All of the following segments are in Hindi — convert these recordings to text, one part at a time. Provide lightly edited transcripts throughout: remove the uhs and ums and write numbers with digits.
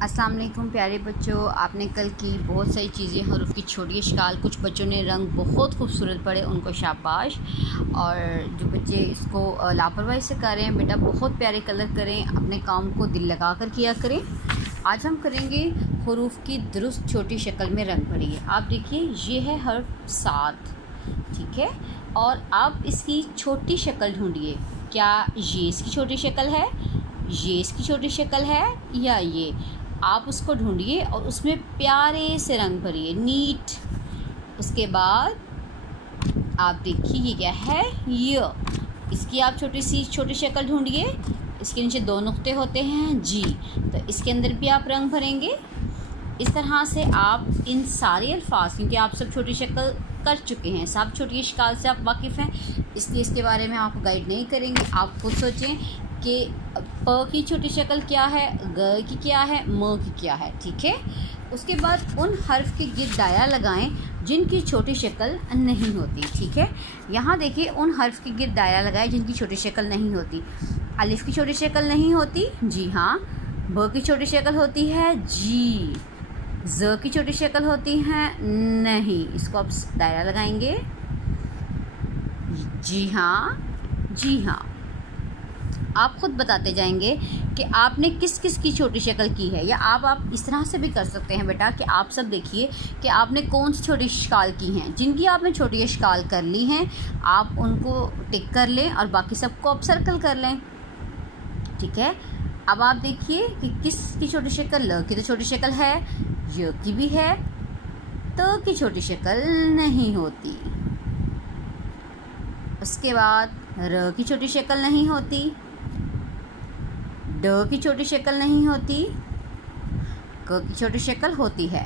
अस्सलाम वालेकुम प्यारे बच्चों, आपने कल की बहुत सारी चीज़ें हरूफ की छोटी इश्काल, कुछ बच्चों ने रंग बहुत खूबसूरत पढ़े, उनको शाबाश। और जो बच्चे इसको लापरवाही से कर रहे हैं, बेटा बहुत प्यारे कलर करें, अपने काम को दिल लगा कर किया करें। आज हम करेंगे हरूफ की दुरुस्त छोटी शक्ल में रंग पढ़िए। आप देखिए, ये है हर्फ सात, ठीक है। और आप इसकी छोटी शक्ल ढूंढिए, क्या ये इसकी छोटी शक्ल है, ये इसकी छोटी शक्ल है, या ये। आप उसको ढूंढिए और उसमें प्यारे से रंग भरिए, नीट। उसके बाद आप देखिए ये क्या है, ये। इसकी आप छोटी शक्ल ढूंढिए। इसके नीचे दो नुक्ते होते हैं जी, तो इसके अंदर भी आप रंग भरेंगे। इस तरह से आप इन सारे अल्फाज, क्योंकि आप सब छोटी शक्ल कर चुके हैं, सब छोटी इश्काल से आप वाकिफ़ हैं, इसलिए इसके बारे में आपको गाइड नहीं करेंगे। आप खुद सोचें कि प की छोटी शक्ल क्या है, ग की क्या है, म की क्या है, ठीक है। उसके बाद उन हर्फ के गिर्द दायरा लगाएं जिनकी छोटी शक्ल नहीं होती, ठीक है। यहाँ देखिए, उन हर्फ के गिर्द दायरा लगाएं जिनकी छोटी शक्ल नहीं होती। अलिफ की छोटी शक्ल नहीं होती, जी हाँ। ब की छोटी शक्ल होती है, जी। ज़ की छोटी शक्ल होती है, नहीं। इसको आप दायरा लगाएंगे, जी हाँ, जी हाँ। आप खुद बताते जाएंगे कि आपने किस किस की छोटी शक्ल की है। या आप इस तरह से भी कर सकते हैं बेटा कि आप सब देखिए कि आपने कौन सी छोटी इश्काल की हैं। जिनकी आपने छोटी इश्काल कर ली हैं, आप उनको टिक कर लें और बाकी सबको आप सर्कल कर लें, ठीक है। अब आप देखिए कि किस की छोटी शक्ल, ल की तो छोटी शक्ल है, य की भी है, त की छोटी शक्ल नहीं होती। उसके बाद र की छोटी शक्ल नहीं होती, ड की छोटी शक्ल नहीं होती, क की छोटी शक्ल होती है,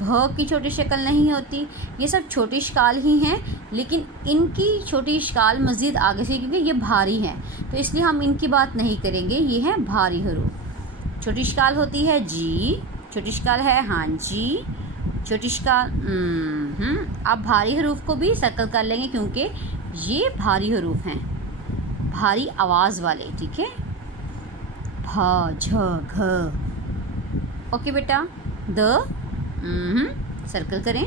भ की छोटी शक्ल नहीं होती। ये सब छोटी इश्काल ही हैं, लेकिन इनकी छोटी इश्काल मज़ीद आगे से, क्योंकि ये भारी हैं, तो इसलिए हम इनकी बात नहीं करेंगे। ये हैं भारी हरूफ। छोटी इश्काल होती है जी, छोटी इश्काल है हाँ जी, छोटी इश्काल। आप भारी हरूफ को भी सर्कल कर लेंगे, क्योंकि ये भारी हरूफ हैं, भारी आवाज़ वाले, ठीक है। भ, झ, घ। ओके बेटा। द, सर्कल करें।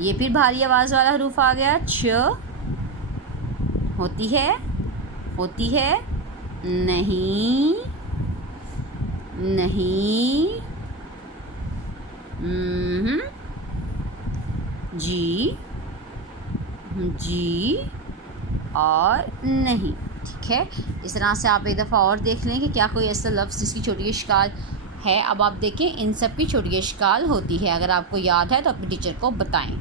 ये फिर भारी आवाज़ वाला हरूफ आ गया। च होती है, होती है, नहीं, नहीं। जी, जी और नहीं, ठीक है। इस तरह से आप एक दफ़ा और देख लें कि क्या कोई ऐसा लफ्ज़ जिसकी छोटी इश्काल है। अब आप देखें, इन सब की छोटी इश्काल होती है। अगर आपको याद है तो अपने टीचर को बताएं।